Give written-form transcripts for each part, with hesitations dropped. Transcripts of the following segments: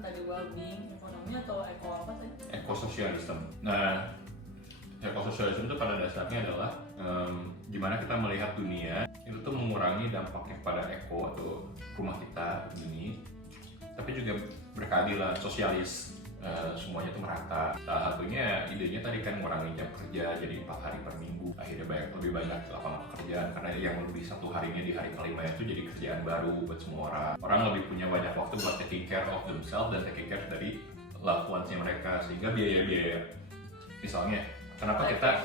tadi well-being, ekonomi atau eko apa tadi? Ekososialisme. Nah, ekososialisme itu pada dasarnya adalah gimana kita melihat dunia itu tuh mengurangi dampaknya pada eko atau rumah kita ini, tapi juga berkeadilan sosialis. Semuanya itu merata. Salah satunya idenya tadi kan mengurangi jam kerja jadi 4 hari per minggu. Akhirnya lebih banyak lapangan pekerjaan karena yang lebih satu harinya di hari kelima itu jadi kerjaan baru buat semua orang. Orang lebih punya banyak waktu buat taking care of themselves dan taking care dari loved ones-nya mereka, sehingga biaya-biaya misalnya kenapa kita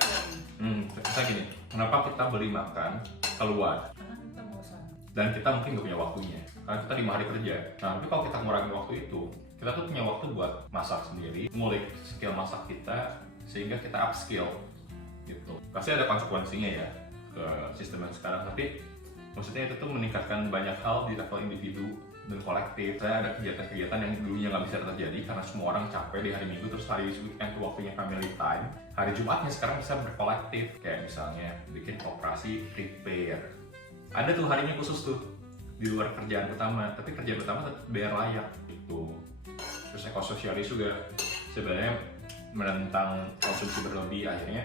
gini, kenapa kita beli makan keluar? Karena kita bosan. Dan kita mungkin nggak punya waktunya karena kita 5 hari kerja. Nah, tapi kalau kita ngurangi waktu itu, kita tuh punya waktu buat masak sendiri, ngulik skill masak kita, sehingga kita upskill gitu. Pasti ada konsekuensinya ya ke sistem yang sekarang, tapi maksudnya itu tuh meningkatkan banyak hal di level individu dan kolektif. Saya ada kegiatan-kegiatan yang dulunya nggak bisa terjadi karena semua orang capek di hari Minggu, terus hari weekend tuh waktunya family time. Hari Jumatnya sekarang bisa berkolektif, kayak misalnya bikin koperasi repair. Ada tuh harinya khusus tuh di luar kerjaan utama, tapi kerjaan utama tetap bayar layak gitu. Terus ekososialis juga sebenarnya menentang konsumsi berlebih. Akhirnya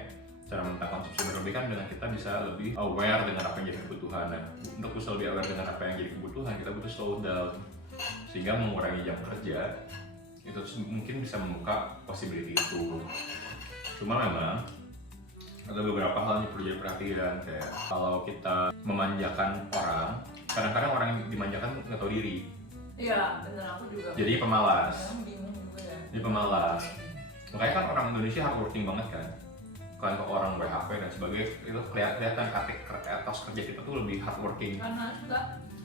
cara menentang konsumsi berlebih kan dengan kita bisa lebih aware dengan apa yang jadi kebutuhan. Nah, untuk bisa lebih aware dengan apa yang jadi kebutuhan, kita butuh slow down, sehingga mengurangi jam kerja itu mungkin bisa membuka possibility itu. Cuma memang ada beberapa hal yang perlu jadi perhatian, kayak kalau kita memanjakan orang, kadang-kadang orang yang dimanjakan nggak tahu diri. Iya, bener, aku juga. Jadi pemalas. Kadang bingung juga ya. Jadi pemalas. Makanya kan orang Indonesia hardworking banget kan. Kalau untuk orang WHP dan sebagainya itu kelihatan etos kerja kita tuh lebih hardworking. Karena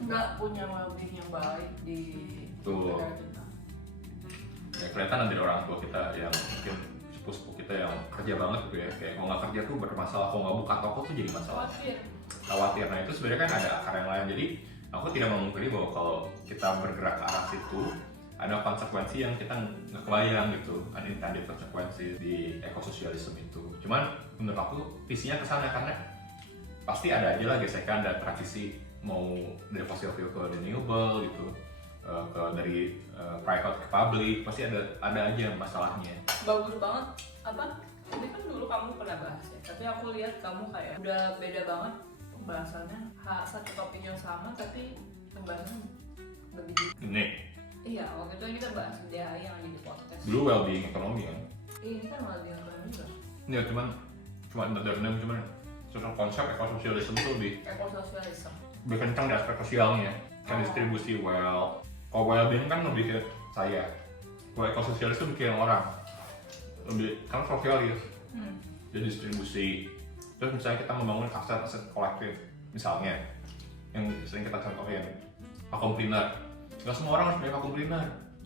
nggak punya well-being yang baik di Tuh. negara kita. Ya kelihatan dari orang tua kita yang mungkin sepupu kita yang kerja banget gitu ya. Kayak kalau nggak kerja tuh bermasalah, kalau nggak buka toko tuh jadi masalah. Khawatir. Nah itu sebenarnya kan ada akar yang lain. Jadi aku tidak memungkiri bahwa kalau kita bergerak ke arah situ ada konsekuensi yang kita nggak kebayang gitu, unintended konsekuensi di ekososialisme itu. Cuman menurut aku visinya ke sana karena pasti ada aja lah gesekan dan transisi mau dari fossil fuel ke renewable gitu, dari private ke public, pasti ada aja masalahnya. Bagus banget. Apa? Ini kan dulu kamu pernah bahas ya, tapi aku lihat kamu kayak udah beda banget pembahasannya. Satu topik yang sama tapi pembahasannya lebih deep. Ini Iya, waktu itu kita bahas DAI yang lagi di podcast. dulu well-being ekonomi kan. Ini kan malah yang ekonomi juga. Ya cuman konsep ekososialisme itu lebih Ekososialisme. kencang di aspek sosialnya, kan distribusi well. Kalau well-being kan lebih ke saya. Kalau ekososialis itu bikin orang lebih kan sosialis. Jadi distribusi. Terus misalnya kita membangun aset kolektif, misalnya yang sering kita contohin vacuum cleaner. Gak semua orang harus punya vacuum cleaner.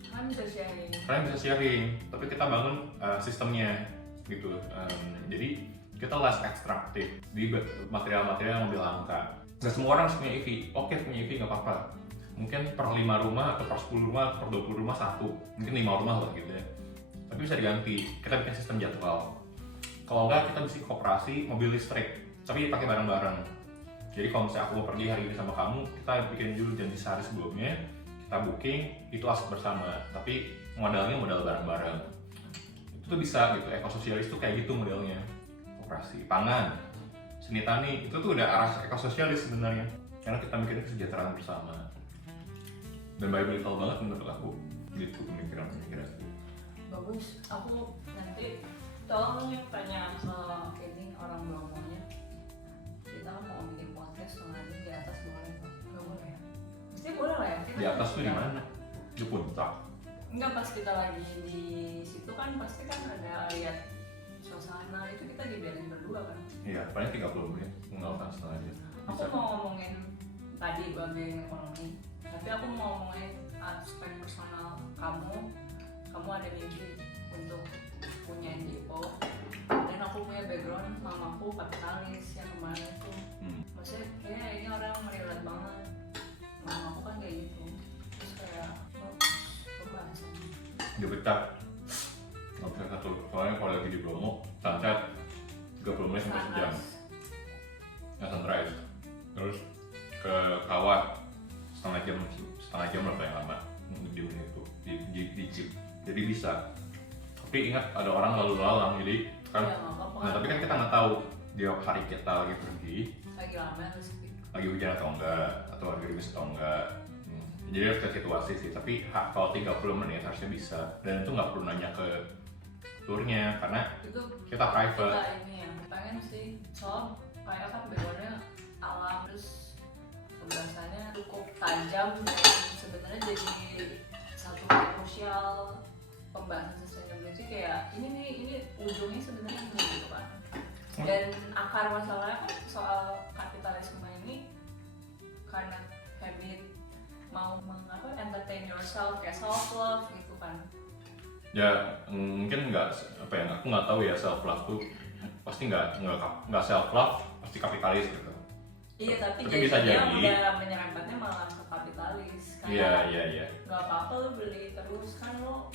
Kan bisa sharing. Kalian bisa sharing, tapi kita bangun sistemnya gitu. Jadi kita less ekstraktif di material-material yang lebih langka. Gak semua orang harus punya EV. Oke, punya EV nggak apa-apa. Mungkin per 5 rumah atau per 10 rumah atau per 20 rumah satu. Mungkin 5 rumah lah gitu ya. Tapi bisa diganti. Kita bikin sistem jadwal. Kalau enggak kita bisa koperasi mobil listrik, tapi pakai bareng-bareng. Jadi kalau misalnya aku mau pergi hari ini sama kamu, kita bikin dulu janji sehari sebelumnya, kita booking, itu aset bersama. Tapi modalnya modal bareng-bareng. Itu tuh bisa gitu. Ekososialis tuh kayak gitu modelnya. Koperasi, pangan, seni tani, itu tuh udah arah ekososialis sebenarnya. Karena kita mikirin kesejahteraan bersama. Dan biblical banget menurut aku. Gitu pemikiran-pemikiran. Bagus. Aku nanti tolong yang tanya ke ini orang Bromonya. Kita mau bikin podcast sengaja di atas boleh nggak? Nggak boleh ya? Mesti boleh lah ya? Di atas tuh di mana? Di puncak. Enggak, pas kita lagi di situ kan pasti kan ada lihat suasana, itu kita dibiarin berdua kan? Iya, paling 30 menit, nggak usah setengah jam. Aku mau ngomongin tadi bagian ekonomi, tapi aku mau ngomongin aspek personal kamu ada mimpi untuk punya NGO, dan aku punya background mamaku kapitalis yang kemarin itu. Maksudnya kayak ini orang relate banget, mamaku kan kayak gitu, terus kayak pembahasannya Dia pecah. Nggak bisa satu, soalnya kalau lagi di Bromo, sunset 30 menit sampai sejam. Ya sunrise. Terus ke kawah setengah jam lah paling lama di unit itu di dicip, jadi bisa. Tapi ingat ada orang lalu lalang, jadi kan. Ya, nggak apa-apa. Nah tapi kan kita nggak tahu dia hari kita lagi pergi, Lagi lama terus lagi hujan atau enggak, atau lagi gerimis atau enggak. Jadi harus ke situasi sih. Tapi kalau 30 menit harusnya bisa. Dan itu nggak perlu nanya ke turnya karena itu kita private. kita ini yang pengen sih, soal kayak kan backgroundnya alam, terus pembahasannya cukup tajam dan sebenarnya jadi satu hal krusial pembahasan sustainability. Kayak ini ujungnya sebenarnya ini gitu kan. Dan akar masalahnya kan soal kapitalisme ini karena habit mau entertain yourself, kayak self love gitu kan. Ya mungkin nggak apa ya, aku nggak tahu ya self love tuh pasti nggak self love pasti kapitalis gitu. Iya tapi bisa dia jadi udah menyerempetnya malah ke kapitalis. Iya. Nggak apa-apa lu beli terus kan, lo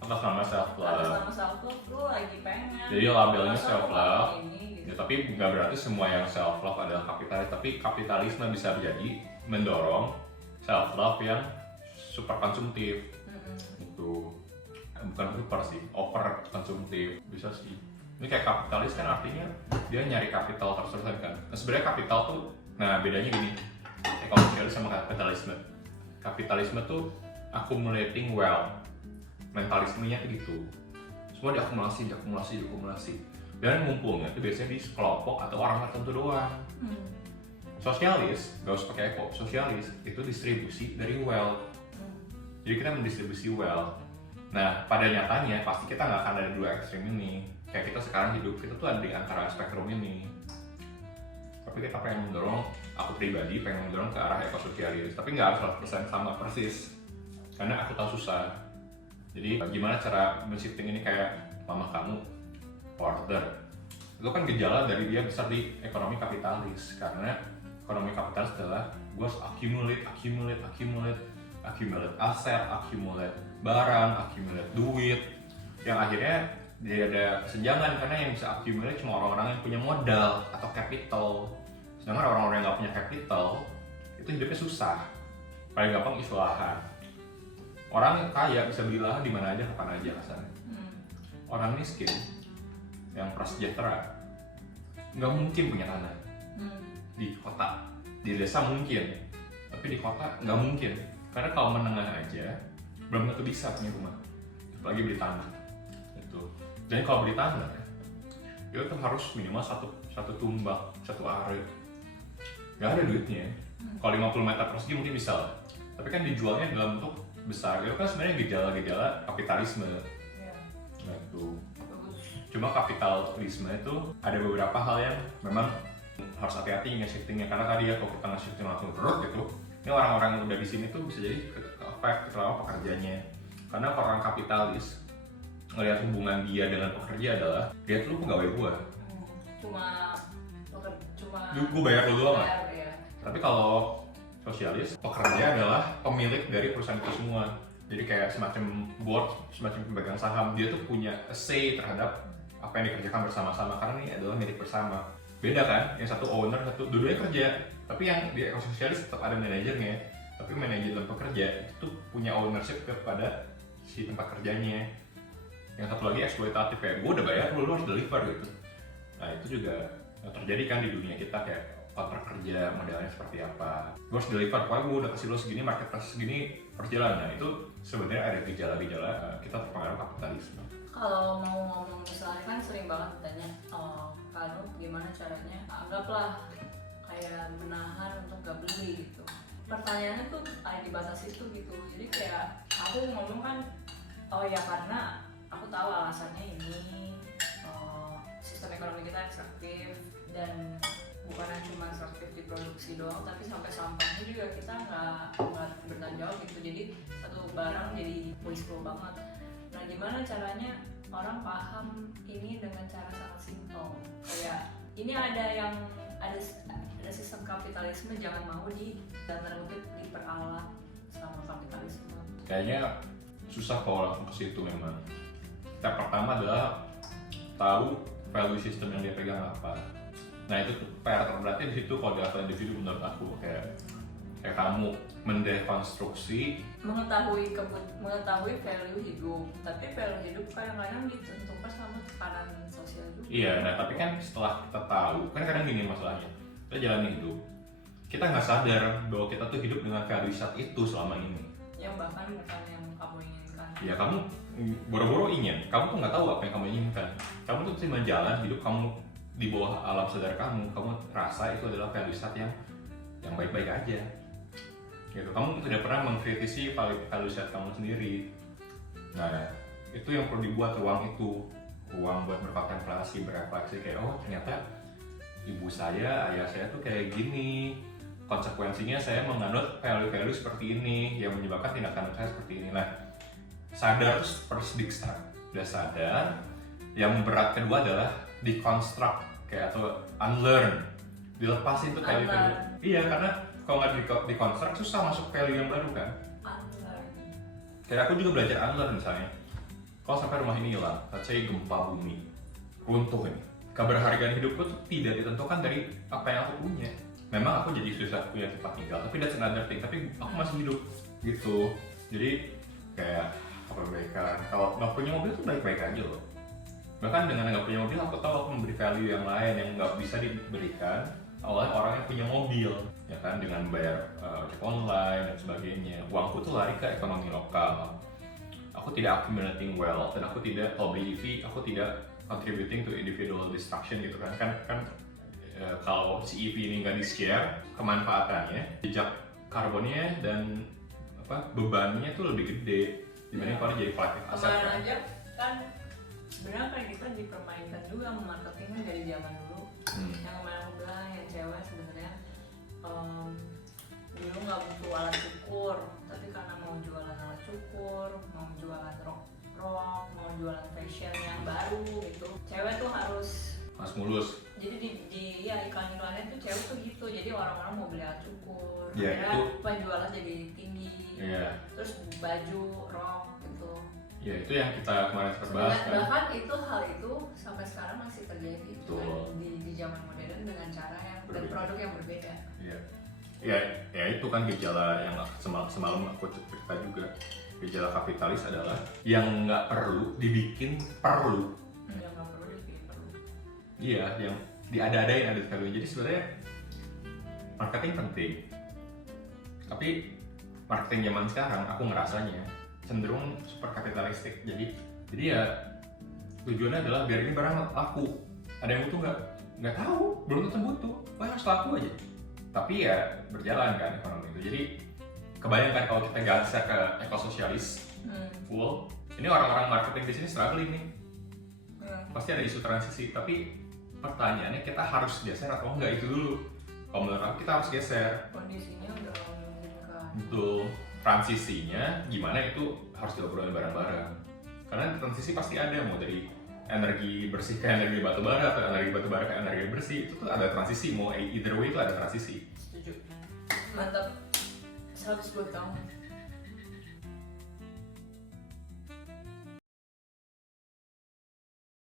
Atas nama self atas love. nama self love lu lagi pengen. Jadi labelnya Masa self lu love. pakai ini, gitu. Ya, tapi nggak berarti semua yang self love adalah kapitalis. Tapi kapitalisme bisa jadi mendorong self love yang super konsumtif. Itu bukan super sih, over konsumtif bisa sih. Ini kayak kapitalis kan artinya dia nyari kapital terus-terusan kan. Nah sebenarnya kapital tuh, nah bedanya gini, sosialis sama kapitalisme. Kapitalisme tuh accumulating wealth, mentalismenya tuh gitu. Semua diakumulasi. Dan ngumpulnya itu biasanya di kelompok atau orang tertentu doang. Sosialis, gak usah pakai eko, sosialis itu distribusi dari wealth. Jadi kita mendistribusi wealth. Nah, pada nyatanya pasti kita nggak akan ada dua ekstrim ini. Kayak kita sekarang hidup, kita tuh ada di antara spektrum ini. Tapi kita pengen mendorong, aku pribadi pengen mendorong ke arah ekososialis. Tapi nggak harus 100% sama persis. Karena aku tahu susah. Jadi gimana cara men-shifting ini kayak mama kamu, order. Itu kan gejala dari dia besar di ekonomi kapitalis. Karena ekonomi kapitalis adalah gue harus accumulate aset, accumulate barang, accumulate duit, yang akhirnya dia ada kesenjangan karena yang bisa accumulate cuma orang-orang yang punya modal atau capital. Sedangkan orang-orang yang nggak punya capital itu hidupnya susah. Paling gampang isi lahan. Orang yang kaya bisa beli lahan di mana aja, kapan aja kasarnya. Orang miskin yang prasejahtera nggak mungkin punya tanah. Di kota, di desa mungkin, tapi di kota nggak mungkin. Karena kalau menengah aja belum tentu bisa punya rumah, apalagi beli tanah itu. Dan kalau beli tanah itu tuh harus minimal satu tumbak, satu are. Gak ada duitnya. Kalau 50 meter persegi mungkin bisa lah, tapi kan dijualnya dalam bentuk besar. Itu kan sebenarnya gejala-gejala kapitalisme. Nah, itu. Cuma kapitalisme itu ada beberapa hal yang memang harus hati-hati nge-shiftingnya, karena tadi ya kalau kita nge-shifting langsung gitu, ini orang-orang yang udah di sini tuh bisa jadi ke-affect terlalu pekerjanya. Karena orang kapitalis ngelihat hubungan dia dengan pekerja adalah dia tuh pegawai gua. Cuma Gua bayar lu doang. ya. Tapi kalau sosialis, pekerja adalah pemilik dari perusahaan itu semua. Jadi kayak semacam board, semacam pemegang saham, dia tuh punya a say terhadap apa yang dikerjakan bersama-sama karena ini adalah milik bersama. Beda kan, yang satu owner, satu dua-duanya kerja. Tapi yang di ekososialis tetap ada manajernya. Tapi manajer dan pekerja itu punya ownership kepada si tempat kerjanya. Yang satu lagi eksploitatif, kayak gue udah bayar, lu harus deliver gitu. Nah itu juga terjadi kan di dunia kita, kayak kontrak kerja modelnya seperti apa. Gue harus deliver, pokoknya gue udah kasih lo segini, market price segini perjalanan. Nah itu sebenarnya ada gejala-gejala kita terpengaruh kapitalisme. Kalau mau ngomong misalnya kan sering banget ditanya, Kanu gimana caranya, anggaplah kayak menahan untuk gak beli gitu. Pertanyaannya tuh ada di batas itu gitu. Jadi kayak aku ngomong kan, oh ya karena aku tahu alasannya ini, sistem ekonomi kita ekstraktif dan bukan cuma ekstraktif di produksi doang, tapi sampai sampahnya juga kita nggak bertanggung jawab gitu. Jadi satu barang jadi wasteful banget. Nah gimana caranya orang paham ini dengan cara sangat simpel, kayak ini ada sistem kapitalisme, jangan mau diperalat sama kapitalisme. Kayaknya susah kalau langsung ke situ memang. Step pertama adalah tahu value system yang dia pegang apa. Nah itu PR terberatnya di situ kalau di level individu menurut aku. Kayak kayak kamu mendekonstruksi. mengetahui value hidup, tapi value hidup kadang-kadang ditentukan sama tekanan sosial juga. Iya, nah tapi kan setelah kita tahu, kan kadang gini masalahnya, kita jalani hidup, kita nggak sadar bahwa kita tuh hidup dengan value set itu selama ini. Yang bahkan bukan yang kamu inginkan. Ya kamu boro-boro ingin, kamu tuh nggak tahu apa yang kamu inginkan. Kamu tuh cuma jalan hidup kamu di bawah alam sadar kamu rasa itu adalah value set yang baik-baik aja. Gitu. Kamu tidak pernah mengkritisi value set kamu sendiri. Nah, itu yang perlu dibuat ruang itu, ruang buat berkontemplasi, berefleksi kayak oh ternyata ibu saya, ayah saya tuh kayak gini. Konsekuensinya saya menganut value-value seperti ini yang menyebabkan tindakan saya seperti ini. Nah, sadar itu first big step. Udah sadar. Yang berat kedua adalah deconstruct kayak atau unlearn. Dilepasin tuh value-value. Iya, karena kalau nggak deconstruct susah masuk value yang baru kan. Unlearn. Kayak aku juga belajar unlearn misalnya. Kalau sampai rumah ini hilang, let's say gempa bumi, runtuh ini. Keberhargaan hidupku tuh tidak ditentukan dari apa yang aku punya. Memang aku jadi susah punya tempat tinggal, tapi that's another thing. Tapi aku masih hidup gitu. Jadi kayak kebaikan. Kalau nggak punya mobil tuh baik-baik aja loh. Bahkan dengan nggak punya mobil, aku tahu aku memberi value yang lain yang nggak bisa diberikan oleh orang yang punya mobil, ya kan, dengan bayar online dan sebagainya. Uangku tuh lari ke ekonomi lokal. Aku tidak accumulating wealth dan aku tidak hobi EV, aku tidak contributing to individual destruction gitu kan. Kalau si EV ini nggak di-share kemanfaatannya, jejak karbonnya dan bebannya tuh lebih gede dibanding kalau jadi collective asset. Kemarin aja kan sebenarnya kan kita dipermainkan juga marketingnya dari zaman dulu. Yang kemarin aku bilang yang cewek sebenarnya dulu nggak butuh alat cukur, tapi karena mau jualan alat cukur, mau jualan rok, mau jualan fashion yang baru gitu, cewek tuh harus mulus. Jadi di iklan-iklannya tuh cewek tuh gitu, jadi orang-orang mau beli alat cukur, Ya, penjualan jadi tinggi, terus baju, rok gitu. Ya itu yang kita kemarin sempat bahas kan. Bahkan hal itu sampai sekarang masih terjadi di zaman modern dengan cara yang dan produk yang berbeda. Ya itu kan gejala yang semalam aku cerita juga. Gejala kapitalis adalah yang nggak perlu dibikin perlu. Yang nggak perlu dibikin perlu. Iya, yang diada-adain ada value. Jadi sebenarnya marketing penting. Tapi marketing zaman sekarang aku ngerasanya cenderung super kapitalistik. Jadi ya tujuannya adalah biar ini barang laku. Ada yang butuh nggak tahu, belum tentu butuh. Wah harus laku aja. Tapi ya berjalan kan ekonomi itu. Jadi kebayangkan kalau kita geser ke ekososialis full, ini orang-orang marketing di sini struggling nih. Pasti ada isu transisi. Tapi pertanyaannya kita harus geser atau enggak itu dulu. Kalau menurut aku kita harus geser. Kondisinya udah memungkinkan. Betul. Transisinya gimana itu harus diobrolin bareng-bareng. Karena transisi pasti ada, mau dari energi bersih ke energi batubara atau energi batubara ke energi bersih, itu tuh ada transisi, mau either way itu ada transisi. Setuju. Mantap. 110 tahun.